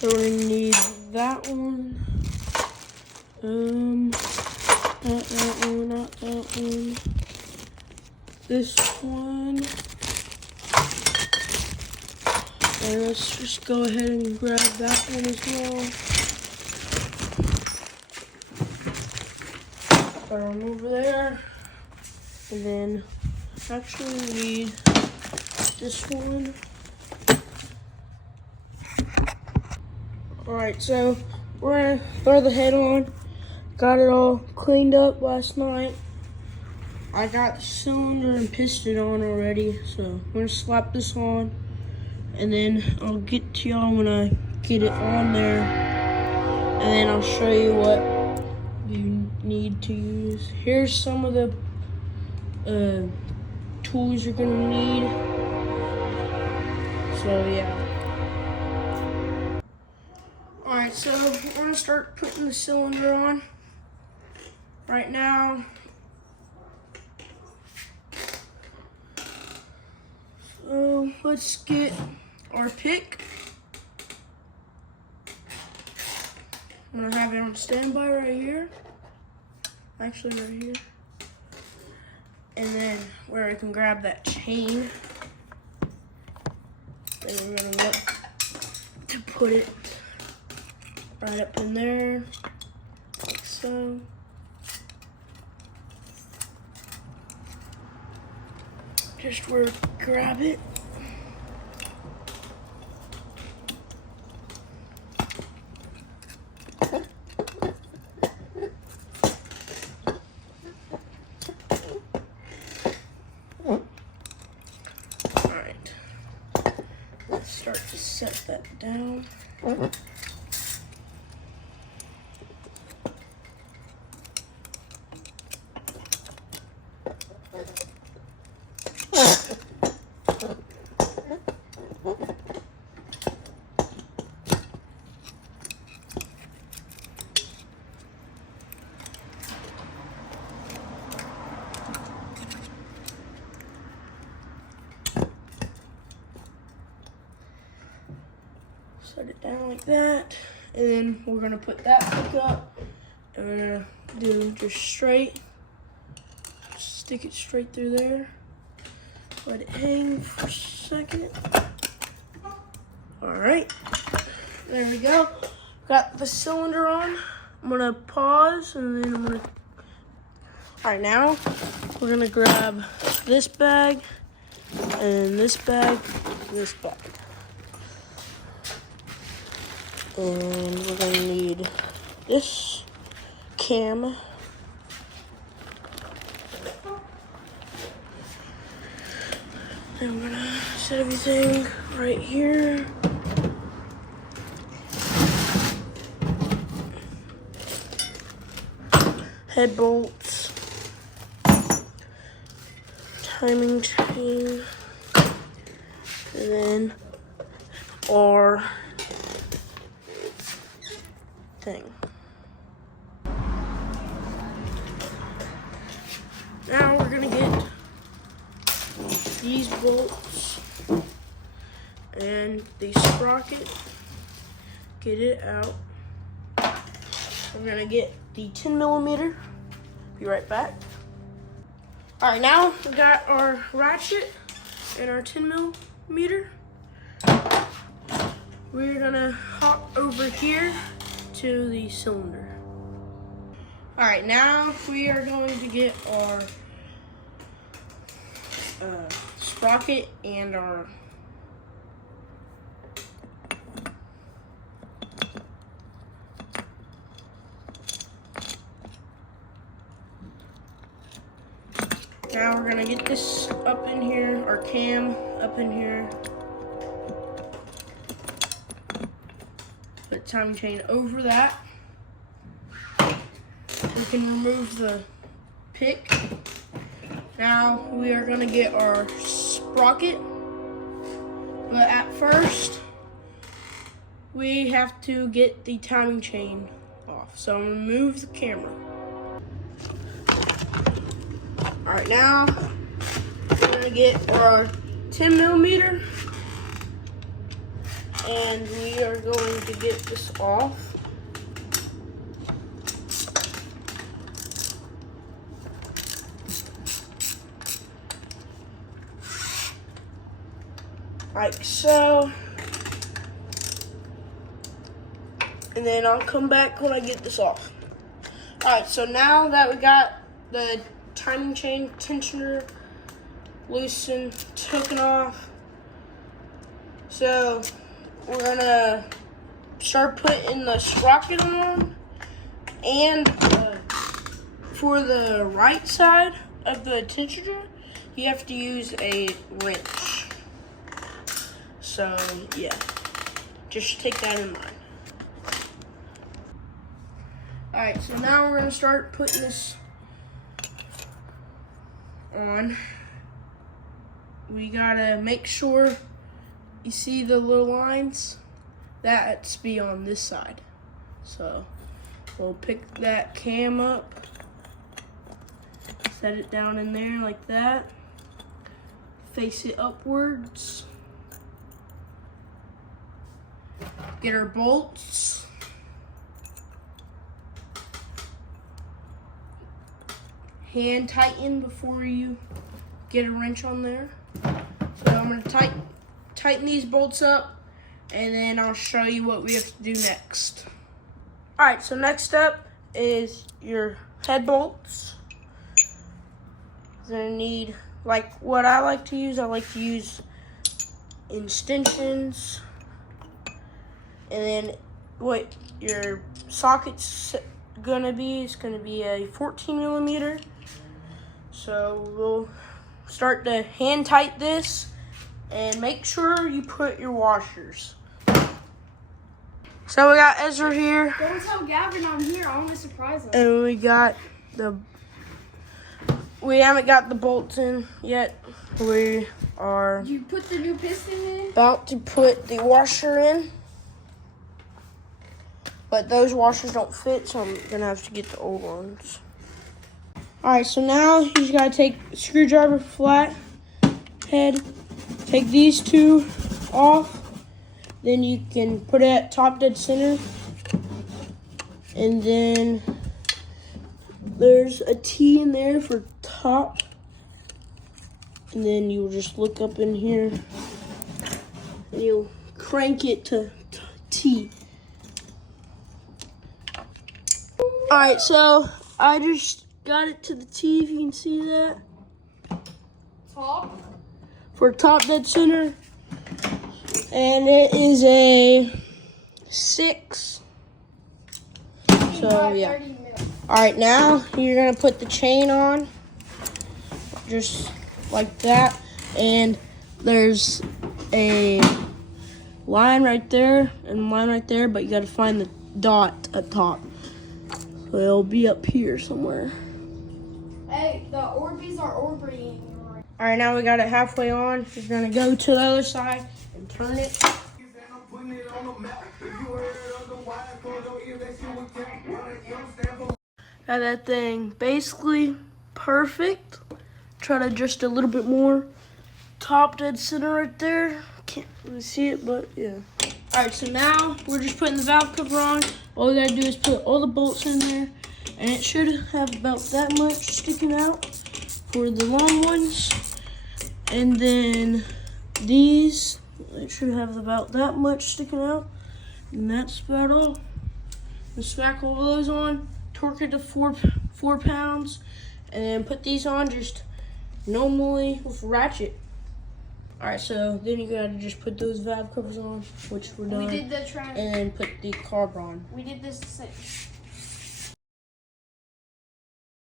So we're gonna need that one. Not that one, not that one. This one. And let's just go ahead and grab that one as well. Put them over there. And then actually we need this one. Alright, so we're gonna throw the head on. Got it all cleaned up last night. I got the cylinder and piston on already, so I'm gonna slap this on, and then I'll get to y'all when I get it on there, and then I'll show you what you need to use. Here's some of the tools you're gonna need. So yeah. Alright, so we're gonna start putting the cylinder on. Right now, so let's get our pick. I'm gonna have it on standby right here. Actually right here. And then where I can grab that chain. Then we're gonna look to put it right up in there, like so. Just where to grab it. Alright. Let's start to set that down. Set it down like that, and then we're gonna put that back up, and we're gonna do just straight, stick it straight through there, let it hang for a second. All right, there we go. Got the cylinder on. I'm gonna pause, and then I'm gonna, all right, now we're gonna grab this bag, and this bag, this bag. And we're gonna need this cam. And I'm gonna set everything right here. Head bolts, timing chain, and then our thing. Now we're gonna get these bolts and the sprocket, get it out. We're gonna get the 10mm. Be right back. All right, now we got our ratchet and our 10mm. We're gonna hop over here to the cylinder. All right, now we are going to get our sprocket and our now we're gonna get this up in here, our cam up in here. Put timing chain over that. We can remove the pick. Now we are gonna get our sprocket, but at first we have to get the timing chain off. So I'm gonna move the camera. All right, now we're gonna get our 10mm. and we are going to get this off. Like so. And then I'll come back when I get this off. Alright, so now that we got the timing chain tensioner loosened, taken off, so we're gonna start putting the sprocket on, and for the right side of the tensioner, you have to use a wrench. So yeah, just take that in mind. Alright, so now we're gonna start putting this on. We gotta make sure you see the little lines, that's be on this side. So we'll pick that cam up, set it down in there like that, face it upwards, get our bolts, hand tighten before you get a wrench on there. So I'm gonna tighten these bolts up, and then I'll show you what we have to do next. All right, so next up is your head bolts. You're gonna need, like what I like to use extensions, and then what your socket's gonna be is gonna be a 14mm. So we'll start to hand tight this, and make sure you put your washers. So we got Ezra here. Don't tell Gavin I'm here. I want to surprise him. And we haven't got the bolts in yet. We are You put the new piston in? about to put the washer in. But those washers don't fit, so I'm gonna have to get the old ones. Alright, so now you just gotta take a screwdriver flat head, take these two off, then you can put it at top dead center, and then there's a T in there for top, and then you'll just look up in here and you'll crank it to T. Alright, so I just got it to the T, if you can see that. Top? For top dead center. And it is a 6. So yeah. Alright, now you're gonna put the chain on. Just like that. And there's a line right there and a line right there, but you gotta find the dot at top. So it'll be up here somewhere. Hey, the Orbeez are orbiting. All right, now we got it halfway on. We're gonna go to the other side and turn it. Got that thing basically perfect. Try to adjust a little bit more. Top dead center right there. Can't really see it, but yeah. All right, so now we're just putting the valve cover on. All we gotta do is put all the bolts in there, and it should have about that much sticking out for the long ones. And then these, it should have about that much sticking out. And that's about all. And smack all those on, torque it to 4 pounds, and then put these on just normally with a ratchet. Alright, so then you gotta just put those valve covers on, which we're done. We did the and then put the carb on. We did this